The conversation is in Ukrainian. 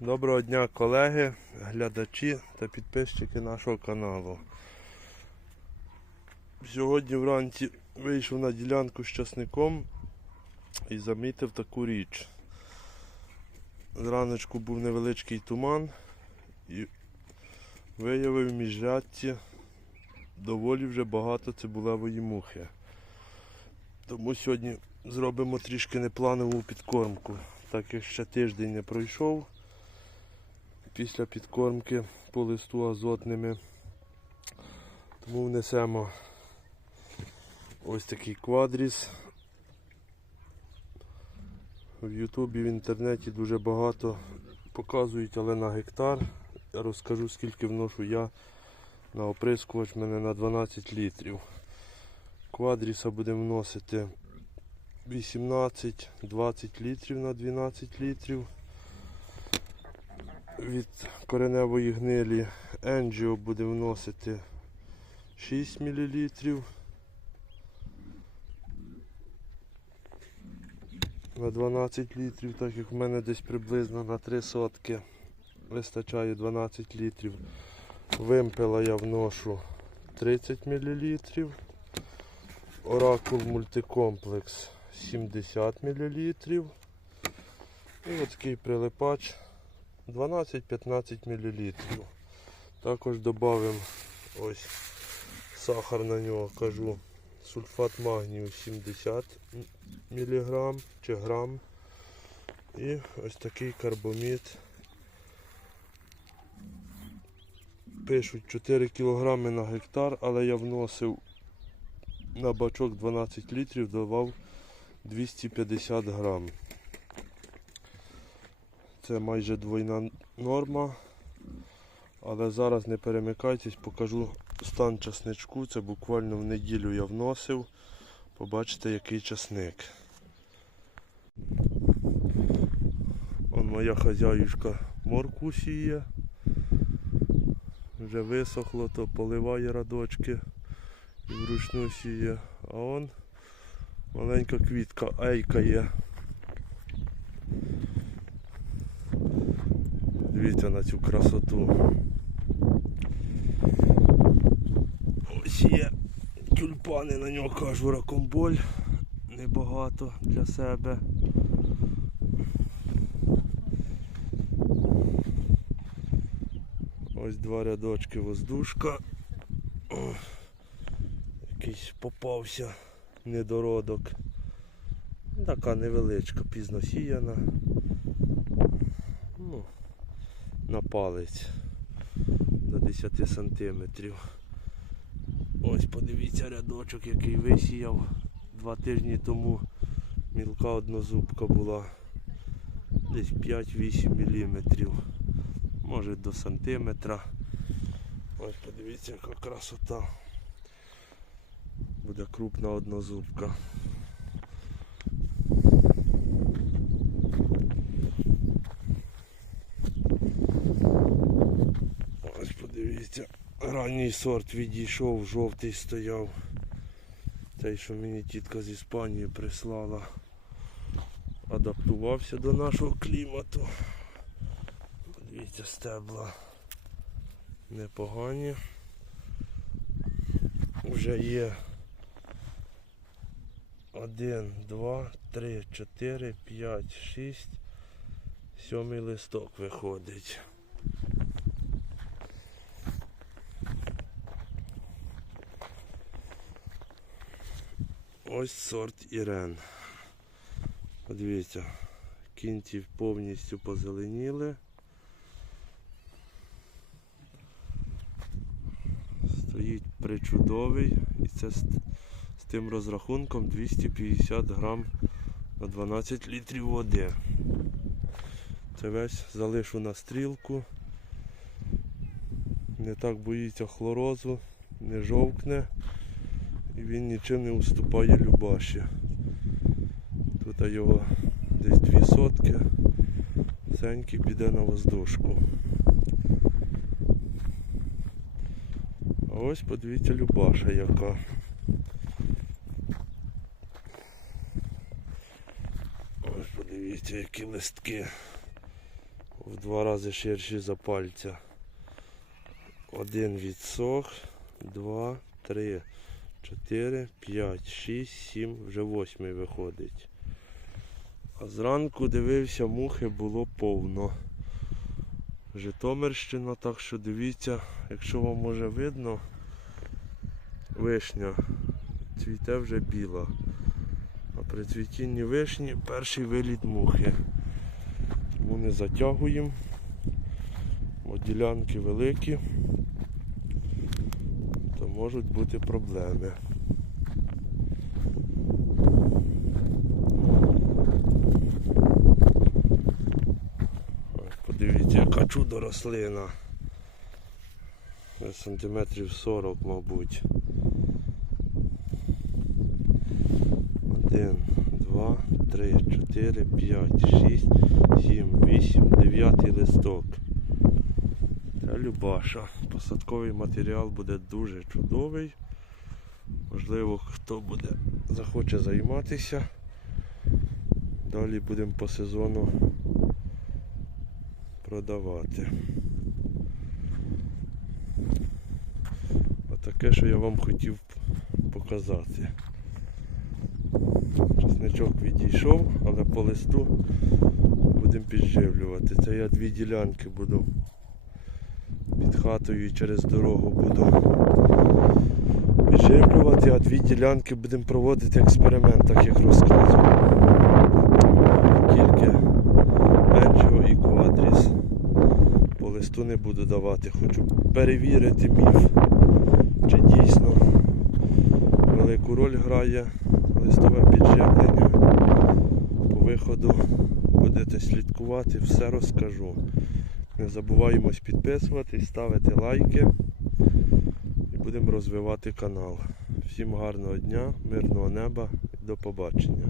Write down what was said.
Доброго дня, колеги, глядачі та підписчики нашого каналу. Сьогодні вранці вийшов на ділянку з часником і замітив таку річ. Зраночку був невеличкий туман і виявив в міжрядці доволі вже багато цибулевої мухи. Тому сьогодні зробимо трішки непланову підкормку, так як ще тиждень не пройшов після підкормки по листу азотними. Тому внесемо ось такий квадріс. В Ютубі, в інтернеті дуже багато показують, але на гектар. Я розкажу скільки вношу я на оприскувач мене на 12 літрів. Квадріса будемо вносити 18-20 літрів на 12 літрів від кореневої гнилі Енджіо буде вносити 6 мл. На 12 літрів, так як в мене десь приблизно на 3 сотки вистачає 12 літрів. Вимпела я вношу 30 мл. Оракул мультикомплекс 70 мл. І ось такий прилипач 12-15 мл. Також додамо ось сахар на нього кажу. Сульфат магнію 70 мг чи грам. І ось такий карбомід. Пишуть 4 кг на гектар, але я вносив на бачок 12 літрів, давав 250 грам. Це майже двойна норма. Але зараз не перемикайтесь, покажу стан часничку. Це буквально в неділю я вносив. Побачите, який часник. Вон моя хазяюшка морку сіє. Вже висохло, то поливає радочки і вручну сіє. А он маленька квітка айкає. Дивіться на цю красоту. Ось є тюльпани на нього кажу ракомболь. Небагато для себе. Ось два рядочки воздушка. О, якийсь попався недородок. Така невеличка, пізно сіяна. Ну, на палець до 10 сантиметрів. Ось подивіться рядочок, який висіяв два тижні тому. Мілка однозубка була десь 5-8 міліметрів. Може до сантиметра. Ось подивіться, яка красота. Буде крупна однозубка. Ось подивіться, ранній сорт відійшов, жовтий стояв. Той, що мені тітка з Іспанії прислала. Адаптувався до нашого клімату. Подивіться, стебла непогані. Вже є один, два, три, чотири, п'ять, шість, сьомий листок виходить. Ось сорт Ірен. Подивіться, кінці повністю позеленіли. Стоїть причудовий і це з, з тим розрахунком 250 грам на 12 літрів води. Це весь залишу на стрілку. Не так боїться хлорозу, не жовкне і він нічим не уступає Любаші. Тут його десь дві сотки. Сенький піде на воздушку. А ось подивіться Любаша яка. Ось подивіться, які листки в два рази ширші за пальця. Один відсох, два, три, чотири, п'ять, шість, сім, вже восьмий виходить. А зранку дивився, мухи було повно. Житомирщина, так що дивіться, якщо вам може видно, вишня цвіте вже біла. А при цвітінні вишні перший виліт мухи. Не затягуємо, бо ділянки великі, то можуть бути проблеми. Подивіться, яка чудо рослина. Сантиметрів 40, мабуть. Один, два, три, чотири, п'ять, шість, сім, вісім, дев'ятий листок. Любаша. Посадковий матеріал буде дуже чудовий. Можливо, хто буде захоче займатися. Далі будемо по сезону продавати. Отаке, що я вам хотів показати. Чесничок відійшов, але по листу будемо підживлювати. Це я дві ділянки буду хатою і через дорогу буду підживлювати, а дві ділянки будемо проводити експеримент, так як розказував. Тільки меншого і квадріс. По листу не буду давати. Хочу перевірити міф, чи дійсно велику роль грає листове підживлення. По виходу будете слідкувати, все розкажу. Не забуваємось підписуватись, ставити лайки і будемо розвивати канал. Всім гарного дня, мирного неба і до побачення.